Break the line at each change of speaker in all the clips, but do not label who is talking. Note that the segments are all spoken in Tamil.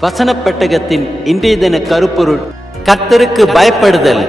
வசன பெட்டகத்தின் இன்றைய தின கருப்பொருள் கர்த்தருக்கு பயப்படுதல்.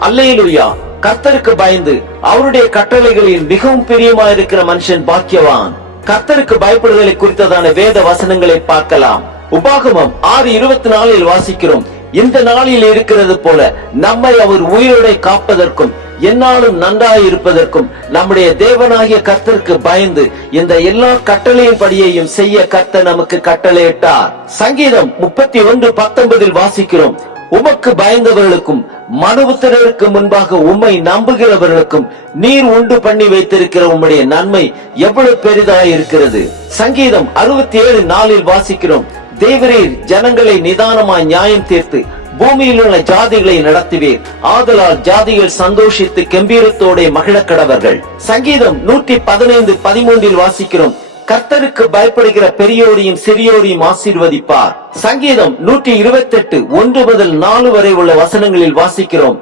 அல்லையிலுயா கர்த்தருக்கு பயந்து அவருடைய கட்டளைகளில் மிகவும் பிரியமா இருக்கிற மனுஷன் பாக்கியவான். கர்த்தருக்கு பயப்படுதலை குறித்ததான வேத வசனங்களை பார்க்கலாம். உபாகமம் ஆறு இருபத்தி நாலில் வாசிக்கிறோம். இந்த நாளில் இருக்கிறது போல நம்மை அவர் உயிரோடை காப்பதற்கும் என்னாலும் நன்றாயிருப்பதற்கும் நம்முடைய தேவனாகிய கர்த்தருக்கு பயந்து இந்த எல்லா கட்டளையின் படியையும் செய்ய கர்த்த நமக்கு கட்டளையிட்டார். சங்கீதம் முப்பத்தி ஒன்று பத்தொன்பதில் வாசிக்கிறோம். உமக்கு பயந்தவர்களுக்கும் மனுபுத்திரருக்கு முன்பாக உம்மை நம்புகிறவர்களுக்கும் நீர் உண்டு பண்ணி வைத்திருக்கிற உம்முடைய நன்மை எவ்வளவு பெரிதாய் இருக்கிறது சங்கீதம் அறுபத்தி ஏழு நாளில் வாசிக்கிறோம். தேவரீர் ஜனங்களை நிதானமாய் நியாயம் தீர்த்து பூமியில் உள்ள ஜாதிகளை நடத்துவீர். ஆதலால் ஜாதிகள் சந்தோஷித்து கம்பீரத்தோட மகிழக் கடவர்கள். சங்கீதம் நூற்றி பதினைந்து பதிமூன்றில் வாசிக்கிறோம். கர்த்தருக்கு பயப்படுகிற பெரியோரையும் சிறியோரையும் ஆசீர்வதிப்பார். சங்கீதம் நூற்றி இருபத்தி எட்டு ஒன்று முதல் நாலு வரை உள்ள வசனங்களில் வாசிக்கிறோம்.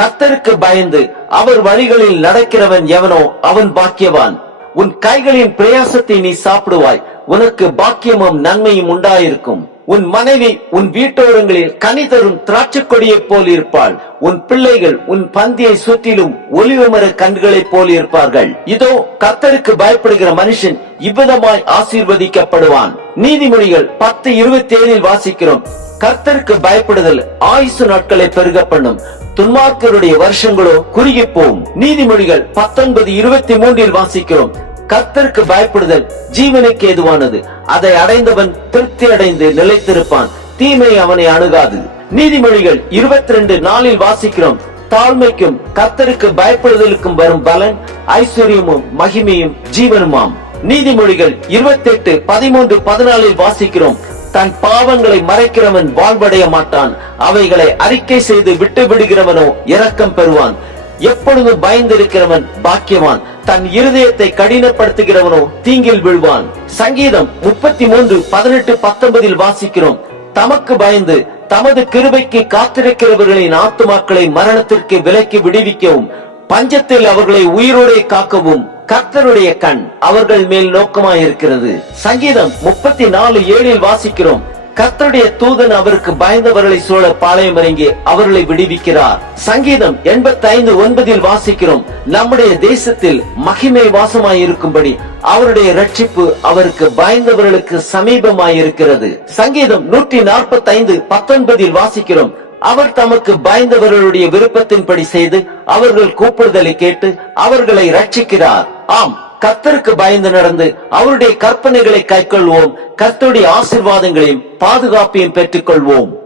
கர்த்தருக்கு பயந்து அவர் வழிகளில் நடக்கிறவன் எவனோ அவன் பாக்கியவான். உன் கைகளின் பிரயாசத்தை நீ சாப்பிடுவாய். உனக்கு பாக்கியமும் நன்மையும் உண்டாயிருக்கும். உன் மனைவி உன் வீட்டோரங்களில் கனி தரும் திராட்சை கொடியைப் போல் இருப்பாள். உன் பிள்ளைகள் உன் பந்தியை சுற்றிலும் ஒலிவமர கண்களைப் போல் இருப்பார்கள். இதோ கர்த்தருக்கு பயப்படுகிற மனுஷன் இவ்விதமாய் ஆசீர்வதிக்கப்படுவான். நீதிமொழிகள் பத்து இருபத்தி ஏழில் வாசிக்கிறோம். கர்த்தருக்கு பயப்படுதல் ஆயுசு நாட்களை பெருக பண்ணும் துன்மார்க்கருடைய வருஷங்களோ குறுகி போகும் நீதிமொழிகள் பத்தொன்பது இருபத்தி மூன்றில் வாசிக்கிறோம். கர்த்தருக்கு பயப்படுதல் ஜீவனுக்கு ஏதுவானது. அதை அடைந்தவன் திருப்தி அடைந்து நிலைத்திருப்பான். தீமை அவனை அணுகாது. நீதிமொழிகள் இருபத்தி ரெண்டு நாளில் வாசிக்கிறோம். தாழ்மைக்கும் கத்தருக்கு பயப்படுதலுக்கும் வரும் பலன் ஐஸ்வர்யமும் மகிமையும் ஜீவனுமாம். நீதிமொழிகள் இருபத்தி எட்டு பதிமூன்று பதினாலில் வாசிக்கிறோம். தன் பாவங்களை மறைக்கிறவன் வாழ்வடைய மாட்டான். அவைகளை அறிக்கை செய்து விட்டு விடுகிறவனோ இரக்கம் பெறுவான். எப்பொழுது பயந்திருக்கிறவன் பாக்கியவான் தன் இருதயத்தை கடினப்படுத்துகிறவனோ தீங்கில் விழுவான். சங்கீதம் முப்பத்தி மூன்று பதினெட்டு பத்தொன்பதில் வாசிக்கிறோம். தமக்கு பயந்து தமது கிருபைக்கு காத்திருக்கிறவர்களின் ஆத்துமாக்களை மரணத்திற்கு விலக்கி விடுவிக்கவும். பஞ்சத்தில் அவர்களை உயிரோடே காக்கவும். கர்த்தருடைய கண் அவர்கள் மேல் நோக்கமாயிருக்கிறது. சங்கீதம் முப்பத்தி நாலு ஏழில் வாசிக்கிறோம். கர்த்தருடைய தூதன் அவருக்கு பயந்தவர்களை சூழ பாளையம் இறங்கி அவர்களை விடுவிக்கிறார். சங்கீதம் எண்பத்தி ஐந்து ஒன்பதில் வாசிக்கிறோம். நம்முடைய தேசத்தில் மகிமை வாசமாயிருக்கும்படி அவருடைய ரட்சிப்பு அவருக்கு பயந்தவர்களுக்கு சமீபமாயிருக்கிறது. சங்கீதம் நூற்றி நாற்பத்தி ஐந்து பத்தொன்பதில் வாசிக்கிறோம். அவர் தமக்கு பயந்தவர்களுடைய விருப்பத்தின்படி செய்து அவர்கள் கூப்பிடுதலை கேட்டு அவர்களை ரட்சிக்கிறார் ஆம். கர்த்தருக்கு பயந்து நடந்து அவருடைய கற்பனைகளை கைக்கொள்வோம். கர்த்தருடைய ஆசிர்வாதங்களையும் பாதுகாப்பையும் பெற்றுக் கொள்வோம்